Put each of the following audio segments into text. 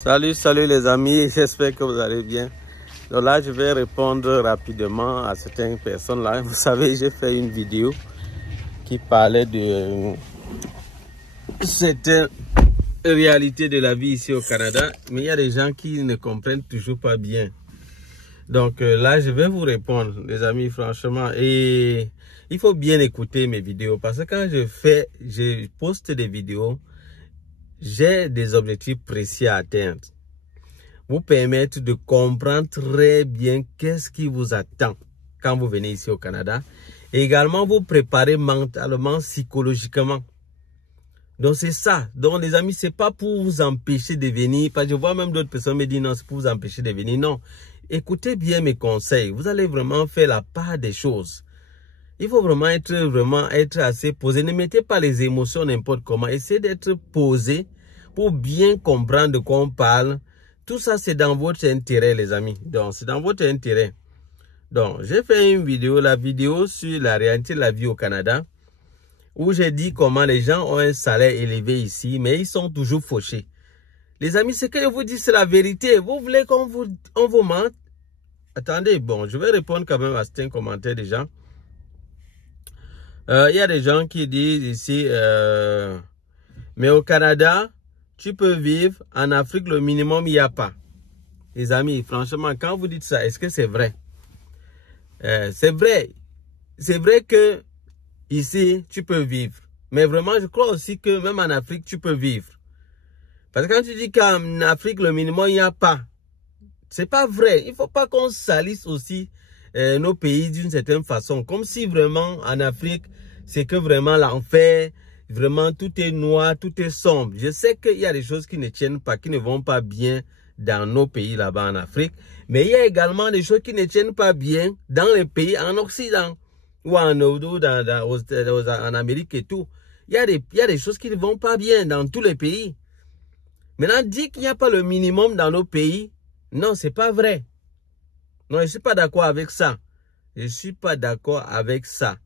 Salut les amis, j'espère que vous allez bien. Donc là, je vais répondre rapidement à certaines personnes là. Vous savez, j'ai fait une vidéo qui parlait de certaines réalités de la vie ici au Canada, mais il y a des gens qui ne comprennent toujours pas bien. Donc là, je vais vous répondre, les amis, franchement. Et il faut bien écouter mes vidéos parce que quand je poste des vidéos, j'ai des objectifs précis à atteindre. Vous permettre de comprendre très bien qu'est-ce qui vous attend quand vous venez ici au Canada. Et également vous préparer mentalement, psychologiquement. Donc c'est ça. Donc les amis, c'est pas pour vous empêcher de venir. Parce que je vois même d'autres personnes me dire non, c'est pour vous empêcher de venir. Non. Écoutez bien mes conseils. Vous allez vraiment faire la part des choses. Il faut vraiment être assez posé. Ne mettez pas les émotions n'importe comment. Essayez d'être posé pour bien comprendre de quoi on parle. Tout ça, c'est dans votre intérêt, les amis. Donc, c'est dans votre intérêt. Donc, j'ai fait une vidéo, la vidéo sur la réalité de la vie au Canada, où j'ai dit comment les gens ont un salaire élevé ici, mais ils sont toujours fauchés. Les amis, ce que je vous dis, c'est la vérité. Vous voulez qu'on vous mente? Attendez, bon, je vais répondre quand même à certains commentaires des gens. Il y a des gens qui disent ici, mais au Canada, tu peux vivre. En Afrique, le minimum, il n'y a pas. Les amis, franchement, quand vous dites ça, est-ce que c'est vrai? C'est vrai. C'est vrai que ici, tu peux vivre. Mais vraiment, je crois aussi que même en Afrique, tu peux vivre. Parce que quand tu dis qu'en Afrique, le minimum, il n'y a pas. C'est pas vrai. Il ne faut pas qu'on salisse aussi nos pays d'une certaine façon. Comme si vraiment, en Afrique, c'est que vraiment l'enfer, vraiment tout est noir, tout est sombre. Je sais qu'il y a des choses qui ne tiennent pas, qui ne vont pas bien dans nos pays là-bas en Afrique. Mais il y a également des choses qui ne tiennent pas bien dans les pays en Occident ou en Amérique et tout. Il y a des choses qui ne vont pas bien dans tous les pays. Maintenant, dire qu'il n'y a pas le minimum dans nos pays, non, c'est pas vrai. Non, je ne suis pas d'accord avec ça. Je ne suis pas d'accord avec ça.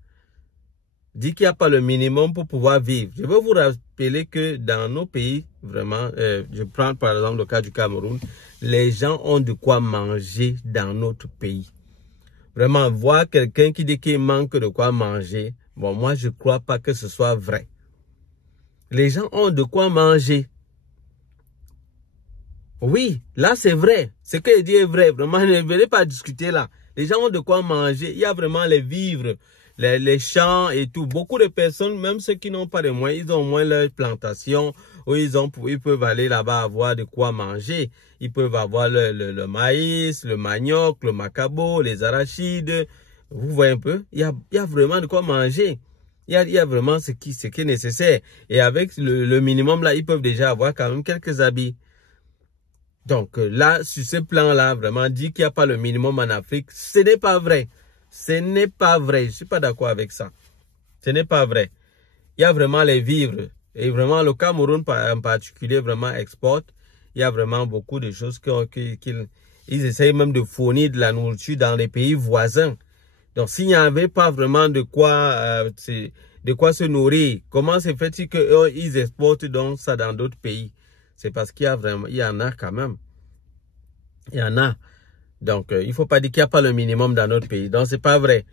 Dit qu'il n'y a pas le minimum pour pouvoir vivre. Je veux vous rappeler que dans nos pays, vraiment, je prends par exemple le cas du Cameroun, les gens ont de quoi manger dans notre pays. Vraiment, voir quelqu'un qui dit qu'il manque de quoi manger, bon, moi, je ne crois pas que ce soit vrai. Les gens ont de quoi manger. Oui, là, c'est vrai. Ce que je dis est vrai. Vraiment, ne venez pas discuter là. Les gens ont de quoi manger. Il y a vraiment les vivres. Les champs et tout. Beaucoup de personnes, même ceux qui n'ont pas de moyens, ils ont au moins leur plantation où ils peuvent aller là-bas avoir de quoi manger. Ils peuvent avoir le maïs, le manioc, le macabo, les arachides. Vous voyez un peu? Il y a vraiment de quoi manger. Il y a vraiment ce qui est nécessaire. Et avec le minimum là, ils peuvent déjà avoir quand même quelques habits. Donc là, sur ce plan-là, vraiment, dire qu'il n'y a pas le minimum en Afrique, ce n'est pas vrai. Ce n'est pas vrai. Je ne suis pas d'accord avec ça. Ce n'est pas vrai. Il y a vraiment les vivres. Et vraiment, le Cameroun en particulier, vraiment exporte. Il y a vraiment beaucoup de choses qu'ils essayent même de fournir de la nourriture dans les pays voisins. Donc, s'il n'y avait pas vraiment de quoi se nourrir, comment se fait-il qu'ils exportent donc ça dans d'autres pays? C'est parce qu'il y en a quand même. Il y en a. Donc, il ne faut pas dire qu'il n'y a pas le minimum dans notre pays. Donc, ce n'est pas vrai.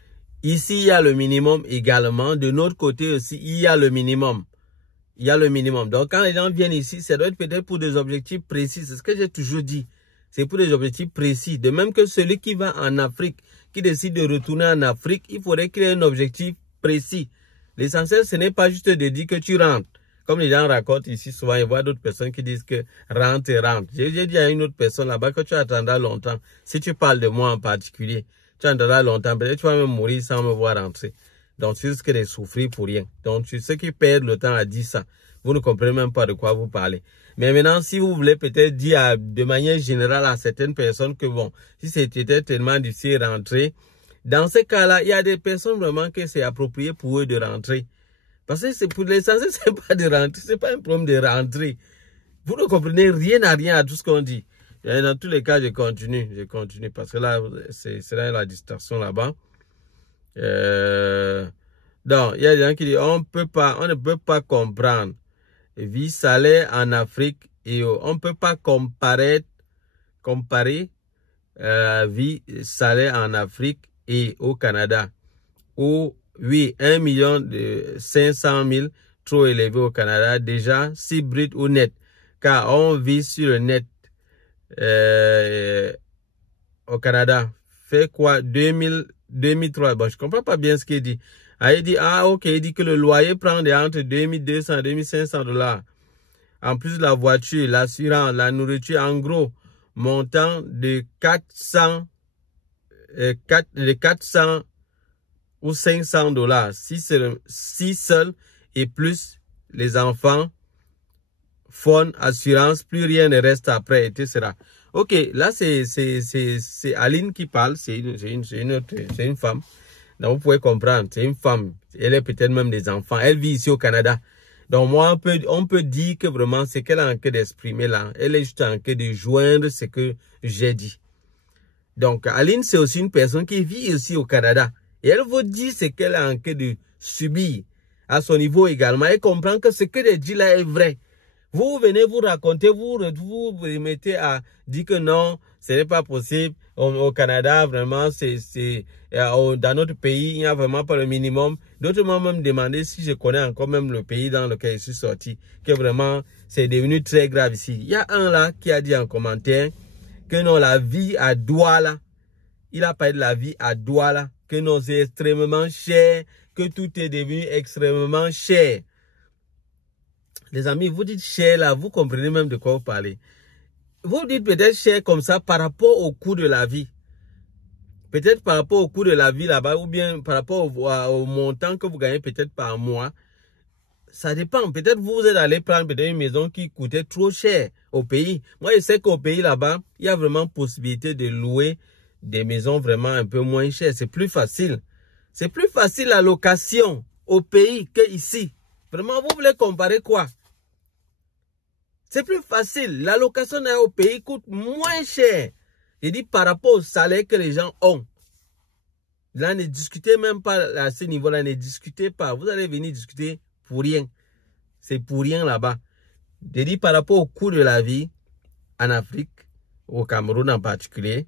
Ici, il y a le minimum également. De notre côté aussi, il y a le minimum. Il y a le minimum. Donc, quand les gens viennent ici, ça doit être peut-être pour des objectifs précis. C'est ce que j'ai toujours dit. C'est pour des objectifs précis. De même que celui qui va en Afrique, qui décide de retourner en Afrique, il faudrait qu'il ait un objectif précis. L'essentiel, ce n'est pas juste de dire que tu rentres. Comme les gens racontent ici, souvent, il y a d'autres personnes qui disent que rentre. J'ai dit à une autre personne là-bas que tu attendras longtemps. Si tu parles de moi en particulier, tu attendras longtemps. Peut-être tu vas même mourir sans me voir rentrer. Donc, tu risques de souffrir pour rien. Donc, ceux qui perdent le temps à dire ça, vous ne comprenez même pas de quoi vous parlez. Mais maintenant, si vous voulez peut-être dire de manière générale à certaines personnes que bon, si c'était tellement difficile de rentrer, dans ce cas-là, il y a des personnes vraiment que c'est approprié pour eux de rentrer. Parce que c'est pour l'essentiel, c'est pas de rentrer, c'est pas un problème de rentrer. Vous ne comprenez rien à tout ce qu'on dit. Et dans tous les cas, je continue parce que là, c'est là la distraction là-bas. Donc, il y a des gens qui disent, on ne peut pas comprendre. Vie salaire en Afrique et on ne peut pas comparer la vie salaire en Afrique et au Canada. Où, oui, 1,5 million, trop élevé au Canada, déjà, si brut ou net, car on vit sur le net au Canada. Fait quoi? 2003. Bon, je comprends pas bien ce qu'il dit. Ah, il dit, ah, ok, il dit que le loyer prend entre 2200 et 2500 $. En plus de la voiture, l'assurance, la nourriture, en gros, montant de 400 ou 500 $. Si seul et plus les enfants, fonds, assurance, plus rien ne reste après, etc. Ok, là c'est Aline qui parle, c'est une femme. Donc vous pouvez comprendre, c'est une femme. Elle a peut-être même des enfants. Elle vit ici au Canada. Donc moi, on peut dire que vraiment, c'est qu'elle a en train d'exprimer là. Elle est juste en train de joindre ce que j'ai dit. Donc Aline, c'est aussi une personne qui vit ici au Canada. Et elle vous dit ce qu'elle a en train de subir à son niveau également. Elle comprend que ce que j'ai dit là est vrai. Vous venez vous raconter, vous remettez à dire que non, ce n'est pas possible. Au Canada, vraiment, dans notre pays, il n'y a vraiment pas le minimum. D'autres m'ont même demandé si je connais encore même le pays dans lequel je suis sorti, que vraiment, c'est devenu très grave ici. Il y a un là qui a dit en commentaire que non, la vie à Douala, il a parlé de la vie à Douala, que non, c'est extrêmement cher, que tout est devenu extrêmement cher. Les amis, vous dites cher là, vous comprenez même de quoi vous parlez. Vous dites peut-être cher comme ça par rapport au coût de la vie. Peut-être par rapport au coût de la vie là-bas ou bien par rapport au montant que vous gagnez peut-être par mois. Ça dépend. Peut-être vous êtes allé prendre peut-être une maison qui coûtait trop cher au pays. Moi, je sais qu'au pays là-bas, il y a vraiment possibilité de louer des maisons vraiment un peu moins chères. C'est plus facile. C'est plus facile la location au pays qu'ici. Vraiment, vous voulez comparer quoi? C'est plus facile. La location au pays coûte moins cher. Je dis par rapport au salaire que les gens ont. Là, ne discutez même pas à ce niveau-là. Ne discutez pas. Vous allez venir discuter pour rien. C'est pour rien là-bas. Je dis par rapport au coût de la vie en Afrique, au Cameroun en particulier,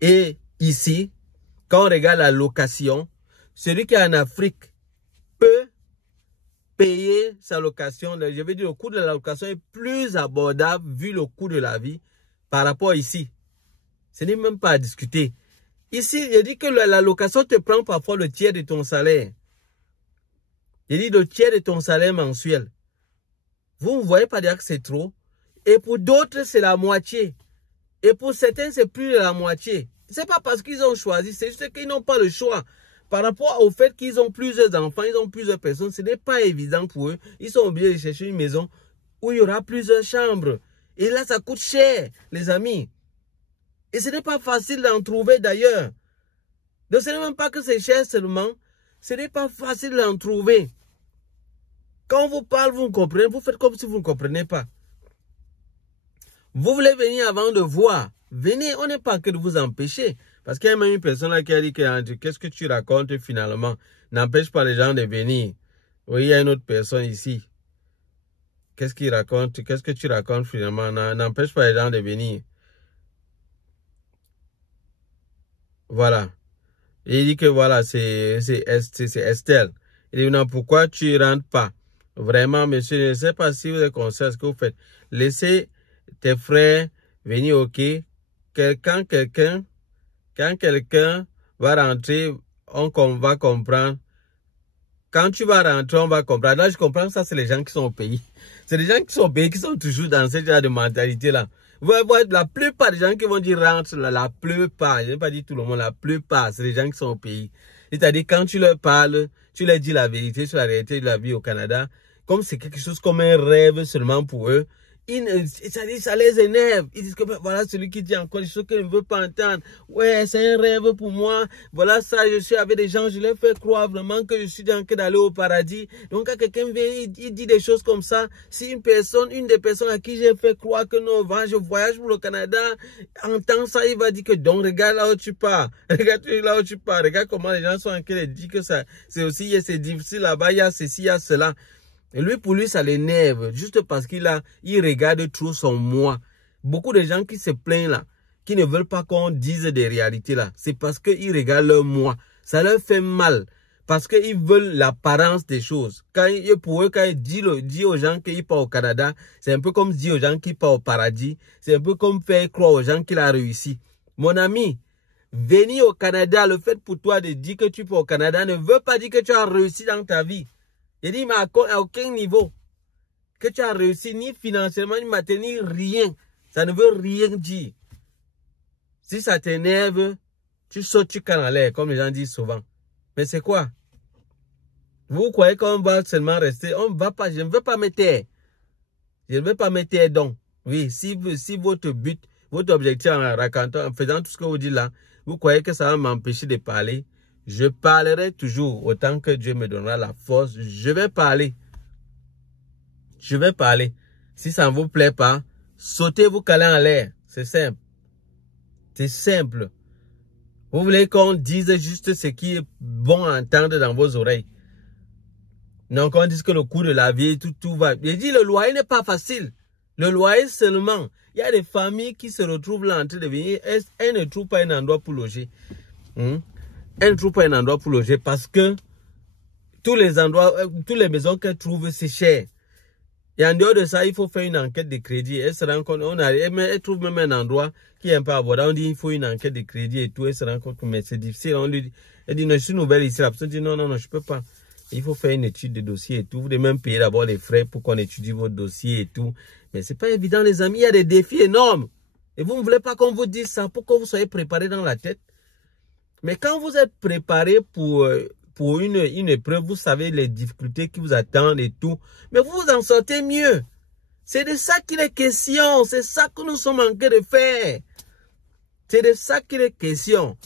et ici, quand on regarde la location, celui qui est en Afrique peut payer sa location. Je veux dire, le coût de la location est plus abordable vu le coût de la vie par rapport à ici. Ce n'est même pas à discuter. Ici, je dis que la location te prend parfois le tiers de ton salaire. Je dis le tiers de ton salaire mensuel. Vous ne voyez pas dire que c'est trop. Et pour d'autres, c'est la moitié. Et pour certains, c'est plus de la moitié. Ce n'est pas parce qu'ils ont choisi, c'est juste qu'ils n'ont pas le choix. Par rapport au fait qu'ils ont plusieurs enfants, ils ont plusieurs personnes, ce n'est pas évident pour eux. Ils sont obligés de chercher une maison où il y aura plusieurs chambres. Et là, ça coûte cher, les amis. Et ce n'est pas facile d'en trouver d'ailleurs. Donc, ce n'est même pas que c'est cher seulement. Ce n'est pas facile d'en trouver. Quand on vous parle, vous comprenez. Vous faites comme si vous ne comprenez pas. Vous voulez venir avant de voir. Venez, on n'est pas que de vous empêcher. Parce qu'il y a même une personne là qui a dit qu'est-ce que tu racontes finalement. N'empêche pas les gens de venir. Oui, il y a une autre personne ici. Qu'est-ce qu'il raconte? Qu'est-ce que tu racontes finalement? N'empêche pas les gens de venir. Voilà. Et il dit que voilà, c'est Estelle. Il dit non, pourquoi tu ne rentres pas? Vraiment, monsieur, je ne sais pas si vous êtes conscient de ce que vous faites. Laissez tes frères venir, ok? Quand quelqu'un va rentrer, on va comprendre. Quand tu vas rentrer, on va comprendre. Là, je comprends que ça, c'est les gens qui sont au pays. C'est les gens qui sont au pays qui sont toujours dans ce genre de mentalité-là. Vous voyez, la plupart des gens qui vont dire rentre, la plupart, je n'ai pas dit tout le monde, la plupart, c'est les gens qui sont au pays. C'est-à-dire, quand tu leur parles, tu leur dis la vérité sur la réalité de la vie au Canada, comme c'est quelque chose comme un rêve seulement pour eux, ça les énerve. Ils disent que voilà celui qui dit encore des choses que je ne veux pas entendre. Ouais, c'est un rêve pour moi. Voilà ça, je suis avec des gens, je leur fais croire vraiment que je suis en train d'aller au paradis. Donc quand quelqu'un vient, il dit des choses comme ça. Si une des personnes à qui j'ai fait croire que non, je voyage pour le Canada, entend ça, il va dire que donc regarde là où tu pars. Regarde là où tu pars. Regarde comment les gens sont en train de dire que ça, c'est aussi, c'est difficile là-bas, il y a ceci, il y a cela. Et lui, pour lui, ça l'énerve, juste parce il regarde trop son moi. Beaucoup de gens qui se plaignent là, qui ne veulent pas qu'on dise des réalités là, c'est parce qu'ils regardent leur moi. Ça leur fait mal. Parce qu'ils veulent l'apparence des choses. Pour eux, quand ils disent aux gens qu'ils partent au Canada, c'est un peu comme dire aux gens qu'ils partent au paradis. C'est un peu comme faire croire aux gens qu'il a réussi. Mon ami, venir au Canada, le fait pour toi de dire que tu pars au Canada ne veut pas dire que tu as réussi dans ta vie. Il dit, mais à aucun niveau. Que tu as réussi ni financièrement, ni matériellement, rien. Ça ne veut rien dire. Si ça t'énerve, tu sautes, tu cannes en l'air, comme les gens disent souvent. Mais c'est quoi? Vous croyez qu'on va seulement rester? On va pas, je ne veux pas me taire. Je ne veux pas me taire donc. Oui, si votre but, votre objectif en racontant, en faisant tout ce que vous dites là, vous croyez que ça va m'empêcher de parler, je parlerai toujours autant que Dieu me donnera la force. Je vais parler. Je vais parler. Si ça ne vous plaît pas, sautez vous caler en l'air. C'est simple. C'est simple. Vous voulez qu'on dise juste ce qui est bon à entendre dans vos oreilles. Non, qu'on dise que le coût de la vie, tout va. Je dis, le loyer n'est pas facile. Le loyer seulement. Il y a des familles qui se retrouvent là en train de venir. Elles ne trouvent pas un endroit pour loger. Elles ne trouvent pas un endroit pour loger parce que tous les endroits, toutes les maisons qu'elles trouvent, c'est cher. Et en dehors de ça, il faut faire une enquête de crédit. Elles se rendent compte, elles trouvent même un endroit qui est un peu abordable. On dit il faut une enquête de crédit et tout. Elles se rendent compte, mais c'est difficile. On lui dit, elle dit, non, je suis nouvelle ici. La personne dit, non, je peux pas. Il faut faire une étude de dossier et tout. Vous devez même payer d'abord les frais pour qu'on étudie votre dossier et tout. Mais c'est pas évident, les amis. Il y a des défis énormes. Et vous ne voulez pas qu'on vous dise ça pour que vous soyez préparés dans la tête. Mais quand vous êtes préparé pour une épreuve, vous savez les difficultés qui vous attendent et tout. Mais vous vous en sortez mieux. C'est de ça qu'il est question. C'est ça que nous sommes en train de faire. C'est de ça qu'il est question.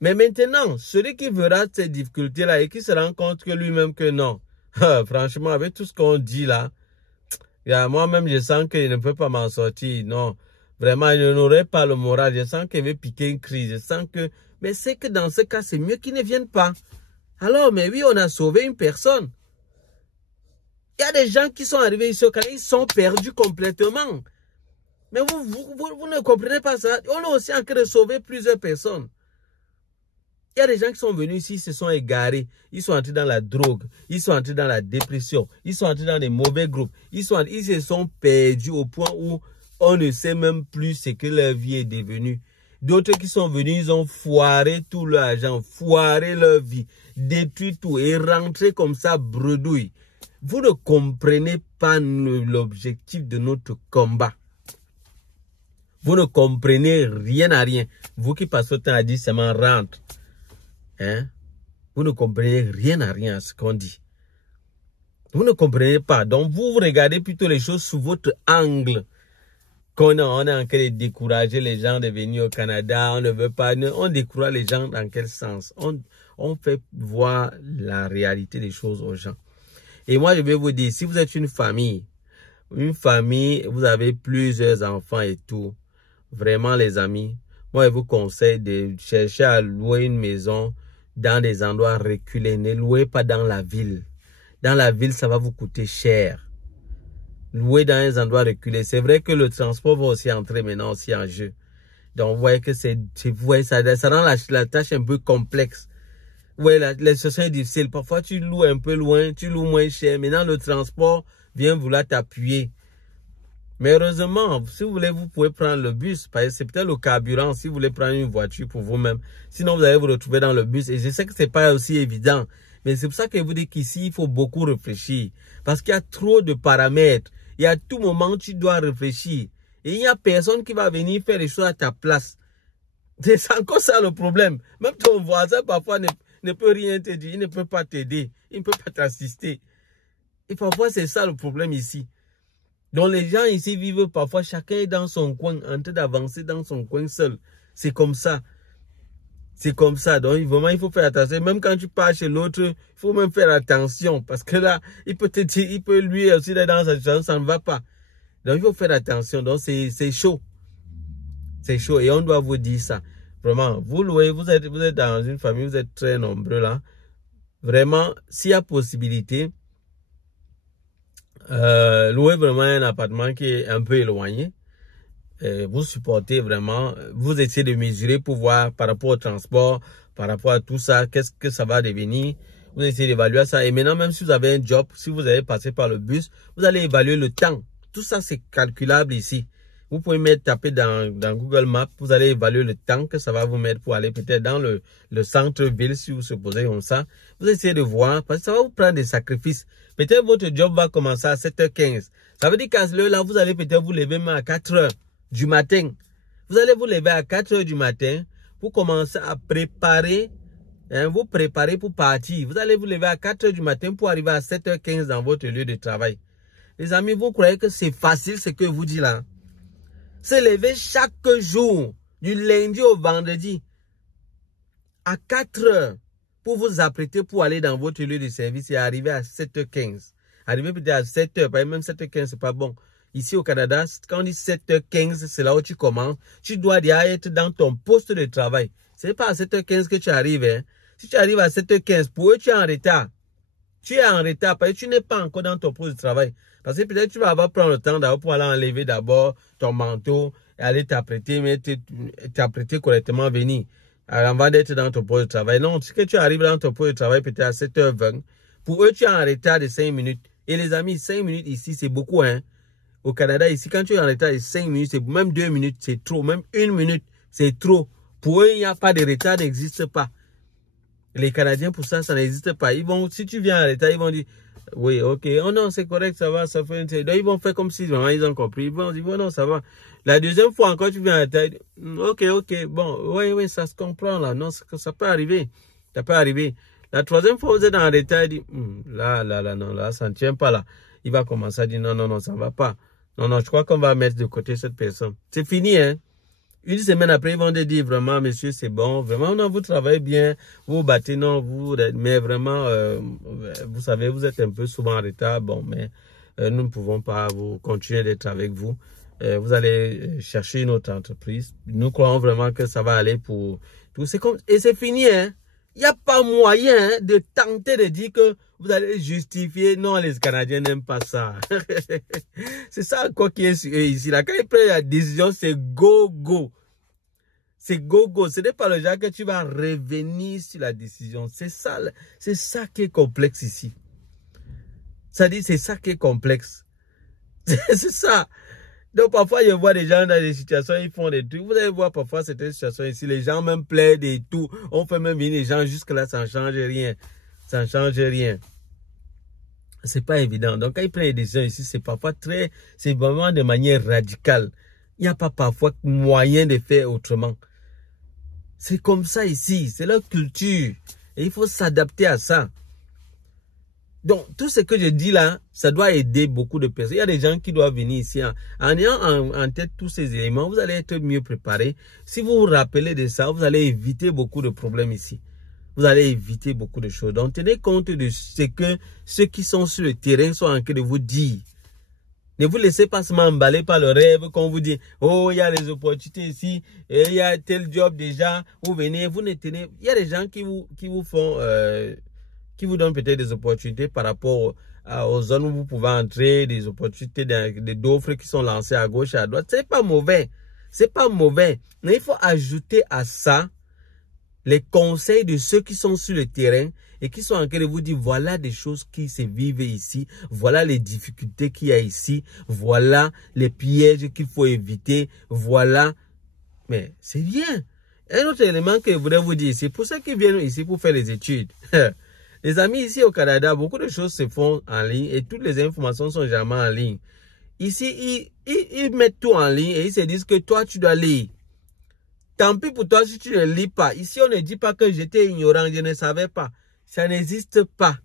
Mais maintenant, celui qui verra ces difficultés-là et qui se rend compte que lui-même que non. Franchement, avec tout ce qu'on dit là, moi-même, je sens qu'il ne peut pas m'en sortir. Non, vraiment, je n'aurai pas le moral. Je sens qu'il veut piquer une crise. Je sens que... Mais c'est que dans ce cas, c'est mieux qu'il ne vienne pas. Alors, mais oui, on a sauvé une personne. Il y a des gens qui sont arrivés ici au Canada, ils sont perdus complètement. Mais vous ne comprenez pas ça. On est aussi en train de sauver plusieurs personnes. Il y a des gens qui sont venus ici, ils se sont égarés. Ils sont entrés dans la drogue. Ils sont entrés dans la dépression. Ils sont entrés dans des mauvais groupes. Ils se sont perdus au point où on ne sait même plus ce que leur vie est devenue. D'autres qui sont venus, ils ont foiré tout leur argent, foiré leur vie, détruit tout et rentré comme ça bredouille. Vous ne comprenez pas l'objectif de notre combat. Vous ne comprenez rien à rien. Vous qui passez le temps à dire seulement rentre. Hein? Vous ne comprenez rien à rien à ce qu'on dit. Vous ne comprenez pas. Donc vous regardez plutôt les choses sous votre angle. On est en train de décourager les gens de venir au Canada. On ne veut pas. On décourage les gens dans quel sens? On fait voir la réalité des choses aux gens. Et moi, je vais vous dire, si vous êtes une famille, vous avez plusieurs enfants et tout, vraiment les amis, moi, je vous conseille de chercher à louer une maison dans des endroits reculés. Ne louez pas dans la ville. Dans la ville, ça va vous coûter cher. Louer dans les endroits reculés. C'est vrai que le transport va aussi entrer maintenant aussi en jeu. Donc, vous voyez que ça rend la tâche un peu complexe. Vous voyez, la situation est difficile. Parfois, tu loues un peu loin, tu loues moins cher. Maintenant, le transport vient vouloir t'appuyer. Mais heureusement, si vous voulez, vous pouvez prendre le bus. Parce que c'est peut-être le carburant si vous voulez prendre une voiture pour vous-même. Sinon, vous allez vous retrouver dans le bus. Et je sais que c'est pas aussi évident. Mais c'est pour ça que je vous dis qu'ici, il faut beaucoup réfléchir. Parce qu'il y a trop de paramètres. Et à tout moment, tu dois réfléchir. Et il n'y a personne qui va venir faire les choses à ta place. C'est encore ça le problème. Même ton voisin, parfois, ne peut rien te dire. Il ne peut pas t'aider. Il ne peut pas t'assister. Et parfois, c'est ça le problème ici. Donc, les gens ici vivent parfois, chacun est dans son coin, en train d'avancer dans son coin seul. C'est comme ça. C'est comme ça. Donc, vraiment, il faut faire attention. Même quand tu pars chez l'autre, il faut même faire attention. Parce que là, il peut te dire, il peut lui aussi être dans sa situation, ça ne va pas. Donc, il faut faire attention. Donc, c'est chaud. C'est chaud. Et on doit vous dire ça. Vraiment, vous louez, vous êtes dans une famille, vous êtes très nombreux là. Vraiment, s'il y a possibilité, louer vraiment un appartement qui est un peu éloigné. Vous supportez vraiment, vous essayez de mesurer pour voir par rapport au transport, par rapport à tout ça, qu'est-ce que ça va devenir. Vous essayez d'évaluer ça. Et maintenant, même si vous avez un job, si vous allez passer par le bus, vous allez évaluer le temps. Tout ça, c'est calculable ici. Vous pouvez taper dans Google Maps, vous allez évaluer le temps que ça va vous mettre pour aller peut-être dans le centre-ville, si vous supposez comme ça. Vous essayez de voir, parce que ça va vous prendre des sacrifices. Peut-être votre job va commencer à 7h15. Ça veut dire qu'à ce là vous allez peut-être vous lever même à 4h du matin. Vous allez vous lever à 4h du matin pour commencer à préparer, vous préparer pour partir. Vous allez vous lever à 4h du matin pour arriver à 7h15 dans votre lieu de travail. Les amis, vous croyez que c'est facile ce que je vous dis là? Se lever chaque jour, du lundi au vendredi, à 4h, pour vous apprêter pour aller dans votre lieu de service et arriver à 7h15. Arriver peut-être à 7h, même 7h15, c'est pas bon. Ici au Canada, quand on dit 7h15, c'est là où tu commences. Tu dois déjà être dans ton poste de travail. Ce n'est pas à 7h15 que tu arrives. Hein. Si tu arrives à 7h15, pour eux, tu es en retard. Tu es en retard parce que tu n'es pas encore dans ton poste de travail. Parce que peut-être tu vas avoir prendre le temps d'abord pour aller enlever d'abord ton manteau et aller t'apprêter, mais t'apprêter correctement, venir. Avant d'être dans ton poste de travail. Non, si que tu arrives dans ton poste de travail peut-être à 7h20, pour eux, tu es en retard de 5 minutes. Et les amis, 5 minutes ici, c'est beaucoup. Hein. Au Canada, ici, quand tu es en retard de 5 minutes, même 2 minutes, c'est trop. Même 1 minute, c'est trop. Pour eux, il n'y a pas de retard, n'existe pas. Les Canadiens, pour ça, ça n'existe pas. Ils vont, si tu viens en retard, ils vont dire, oui, ok, oh non, c'est correct, ça va, ça fait donc ils vont faire comme si vraiment ils ont compris. Ils vont dire, oh non, ça va. La deuxième fois encore, tu viens en retard, ok, bon, oui, ça se comprend là, non, ça peut arriver. Ça peut arriver. La troisième fois, vous êtes en retard, il dit, là, non, là, ça ne tient pas là. Il va commencer à dire, non, ça ne va pas. Non, je crois qu'on va mettre de côté cette personne. C'est fini, hein. Une semaine après, ils vont te dire vraiment, monsieur, c'est bon. Vraiment, non, vous travaillez bien. Vous battez, non, mais vraiment, vous savez, vous êtes un peu souvent en retard. Bon, mais nous ne pouvons pas vous continuer d'être avec vous. Vous allez chercher une autre entreprise. Nous croyons vraiment que ça va aller pour tout. Et c'est fini, hein. Il n'y a pas moyen de tenter de dire que vous allez justifier. Non, les Canadiens n'aiment pas ça. C'est ça quoi qui est ici. Là, quand ils prennent la décision, c'est go. C'est go. Ce n'est pas le genre que tu vas revenir sur la décision. C'est ça qui est complexe ici. Ça dit, c'est ça qui est complexe. C'est ça. Donc parfois, je vois des gens dans des situations, ils font des trucs. Vous allez voir parfois certaines situations ici, les gens même plaident et tout. On fait même venir les gens jusque-là, ça ne change rien. Ça ne change rien. C'est pas évident. Donc quand ils prennent des décisions ici, c'est parfois c'est vraiment de manière radicale. Il n'y a pas parfois moyen de faire autrement. C'est comme ça ici. C'est leur culture. Et il faut s'adapter à ça. Donc, tout ce que je dis là, ça doit aider beaucoup de personnes. Il y a des gens qui doivent venir ici. En ayant en tête tous ces éléments, vous allez être mieux préparé. Si vous vous rappelez de ça, vous allez éviter beaucoup de problèmes ici. Vous allez éviter beaucoup de choses. Donc, tenez compte de ce que ceux qui sont sur le terrain sont en train de vous dire. Ne vous laissez pas se m'emballer par le rêve qu'on vous dit, oh, il y a les opportunités ici, et il y a tel job déjà, vous venez, vous ne tenez. Il y a des gens qui vous font... qui vous donne peut-être des opportunités par rapport aux zones où vous pouvez entrer, des opportunités d'offres qui sont lancées à gauche et à droite. C'est pas mauvais. C'est pas mauvais. Mais il faut ajouter à ça les conseils de ceux qui sont sur le terrain et qui sont en train de vous dire voilà des choses qui se vivent ici, voilà les difficultés qu'il y a ici, voilà les pièges qu'il faut éviter, voilà. Mais c'est bien. Un autre élément que je voudrais vous dire, c'est pour ceux qui viennent ici pour faire les études. Les amis, ici au Canada, beaucoup de choses se font en ligne et toutes les informations sont jamais en ligne. Ici, ils mettent tout en ligne et ils se disent que toi, tu dois lire. Tant pis pour toi si tu ne lis pas. Ici, on ne dit pas que j'étais ignorant, je ne savais pas. Ça n'existe pas.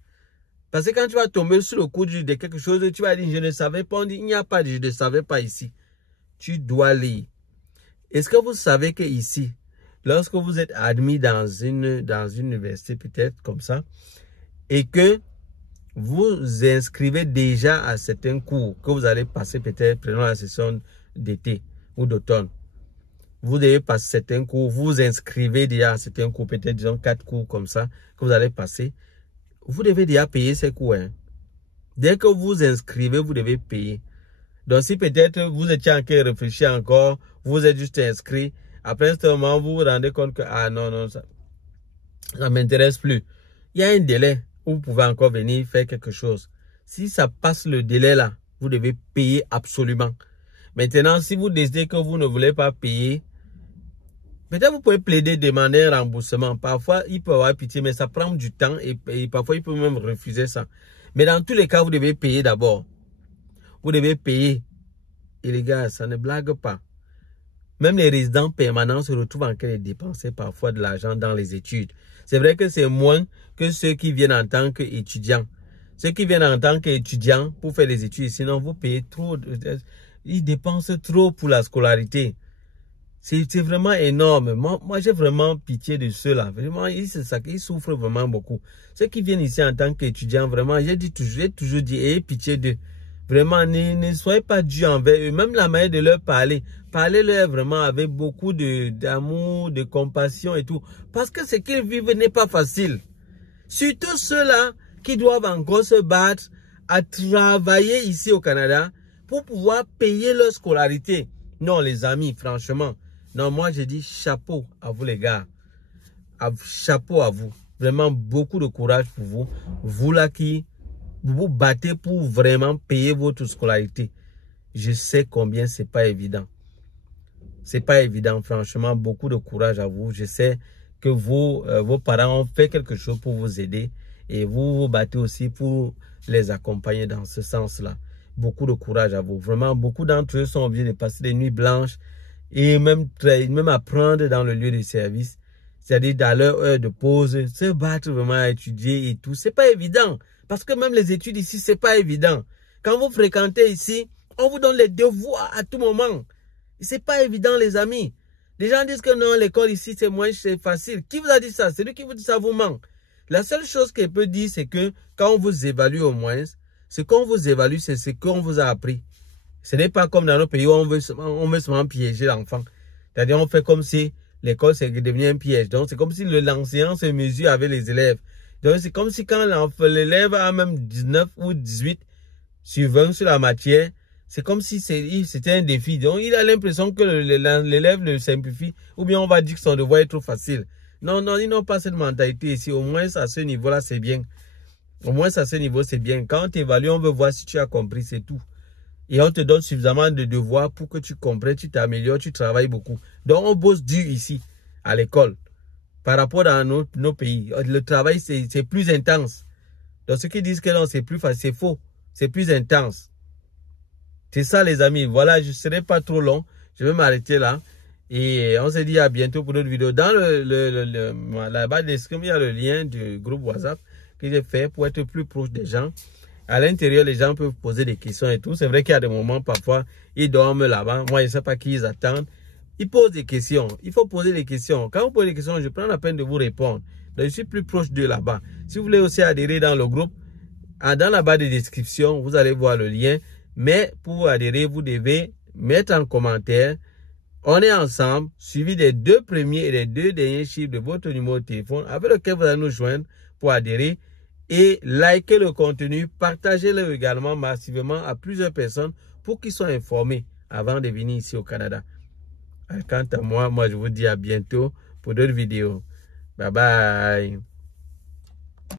Parce que quand tu vas tomber sur le coup de quelque chose, tu vas dire je ne savais pas. On dit il n'y a pas de je ne savais pas ici. Tu dois lire. Est-ce que vous savez que ici, lorsque vous êtes admis dans une université peut-être comme ça, et que vous inscrivez déjà à certains cours que vous allez passer peut-être pendant la session d'été ou d'automne. Vous devez passer certains cours, vous inscrivez déjà à certains cours, peut-être disons 4 cours comme ça que vous allez passer. Vous devez déjà payer ces cours. Hein. Dès que vous inscrivez, vous devez payer. Donc, si peut-être vous étiez en train de réfléchir encore, vous êtes juste inscrit, après ce moment, vous vous rendez compte que, ah non, non, ça ne m'intéresse plus. Il y a un délai où vous pouvez encore venir faire quelque chose. Si ça passe le délai là, vous devez payer absolument. Maintenant, si vous décidez que vous ne voulez pas payer, peut-être vous pouvez plaider, demander un remboursement. Parfois, il peut avoir pitié, mais ça prend du temps et parfois, il peut même refuser ça. Mais dans tous les cas, vous devez payer d'abord. Vous devez payer. Et les gars, ça ne blague pas. Même les résidents permanents se retrouvent en train de dépenser parfois de l'argent dans les études. C'est vrai que c'est moins que ceux qui viennent en tant qu'étudiants. Ceux qui viennent en tant qu'étudiants pour faire les études, sinon vous payez trop. Ils dépensent trop pour la scolarité. C'est vraiment énorme. Moi j'ai vraiment pitié de ceux-là. Vraiment, ils souffrent vraiment beaucoup. Ceux qui viennent ici en tant qu'étudiants, vraiment, j'ai toujours dit, ayez pitié d'eux. Vraiment, ne soyez pas durs envers eux. Même la manière de leur parler. Parlez-leur vraiment avec beaucoup d'amour, de compassion et tout. Parce que ce qu'ils vivent n'est pas facile. Surtout ceux-là qui doivent encore se battre à travailler ici au Canada pour pouvoir payer leur scolarité. Non, les amis, franchement. Non, moi, je dis chapeau à vous, les gars. Chapeau à vous. Vraiment, beaucoup de courage pour vous. Vous là qui vous battez pour vraiment payer votre scolarité. Je sais combien c'est pas évident. C'est pas évident, franchement. Beaucoup de courage à vous. Je sais que vos parents ont fait quelque chose pour vous aider. Et vous vous battez aussi pour les accompagner dans ce sens-là. Beaucoup de courage à vous. Vraiment, beaucoup d'entre eux sont obligés de passer des nuits blanches et même apprendre dans le lieu de service. C'est-à-dire dans leur heure de pause, se battre vraiment à étudier et tout. C'est pas évident. Parce que même les études ici, c'est pas évident. Quand vous fréquentez ici, on vous donne les devoirs à tout moment. C'est pas évident, les amis. Les gens disent que non, l'école ici, c'est facile. Qui vous a dit ça? C'est lui qui vous dit ça vous manque. La seule chose qu'elle peut dire, c'est que quand on vous évalue au moins, ce qu'on vous évalue, c'est ce qu'on vous a appris. Ce n'est pas comme dans nos pays où on veut seulement piéger l'enfant. C'est-à-dire, on fait comme si l'école, c'est devenu un piège. Donc, c'est comme si l'enseignant se mesure avec les élèves. Donc, c'est comme si quand l'élève a même 19 ou 18 sur 20 sur la matière, c'est comme si c'était un défi. Donc, il a l'impression que l'élève le simplifie. Ou bien, on va dire que son devoir est trop facile. Non, non, ils n'ont pas cette mentalité ici. Au moins, à ce niveau-là, c'est bien. Au moins, à ce niveau, c'est bien. Quand on t'évalue, on veut voir si tu as compris, c'est tout. Et on te donne suffisamment de devoirs pour que tu comprennes, tu t'améliores, tu travailles beaucoup. Donc, on bosse dur ici, à l'école. Par rapport à nos pays, le travail, c'est plus intense. Donc, ceux qui disent que non, c'est plus facile, c'est faux. C'est plus intense. C'est ça, les amis. Voilà, je ne serai pas trop long. Je vais m'arrêter là. Et on se dit à bientôt pour d'autres vidéos. Dans la barre de description, il y a le lien du groupe WhatsApp que j'ai fait pour être plus proche des gens. À l'intérieur, les gens peuvent poser des questions et tout. C'est vrai qu'il y a des moments, parfois, ils dorment là-bas. Moi, je ne sais pas qui ils attendent. Ils posent des questions. Il faut poser des questions. Quand vous posez des questions, je prends la peine de vous répondre. Donc, je suis plus proche d'eux là-bas. Si vous voulez aussi adhérer dans le groupe, dans la barre de description, vous allez voir le lien. Mais pour adhérer, vous devez mettre en commentaire « On est ensemble », suivi des 2 premiers et des 2 derniers chiffres de votre numéro de téléphone avec lequel vous allez nous joindre pour adhérer. Et likez le contenu, partagez-le également massivement à plusieurs personnes pour qu'ils soient informés avant de venir ici au Canada. Quant à moi, je vous dis à bientôt pour d'autres vidéos. Bye bye.